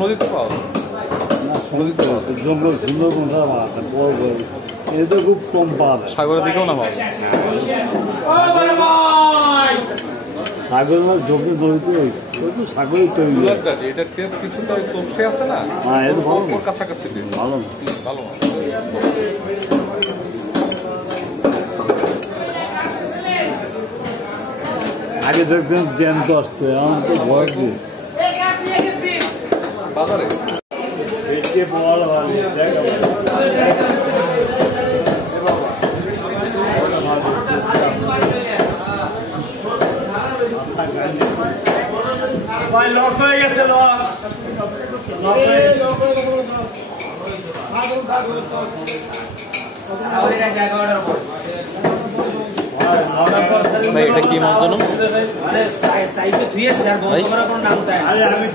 নদীতে পাওয়া নদীতে জঙ্গল সুন্দরবন এতে খুব কম পাওয়া যায়। সাগরের দিকেও না পাওয়া সাগর জঙ্গল নদীতে সাগরে তৈরি। এটা টেস্ট কিছুটা তলসে আছে না? হ্যাঁ, এটা ভালো না, কাছাকাছি ভালো না, ভালো না। আগে দেখতেন জ্যান্ত আসতো, এখন তো ভয় দিয়ে বাজারে লক হয়ে গেছে, এটা কি মাছ জানো? সাইডে ধুয়ে স্যার বন্ধ করার কোনো নাম দেয়। আমি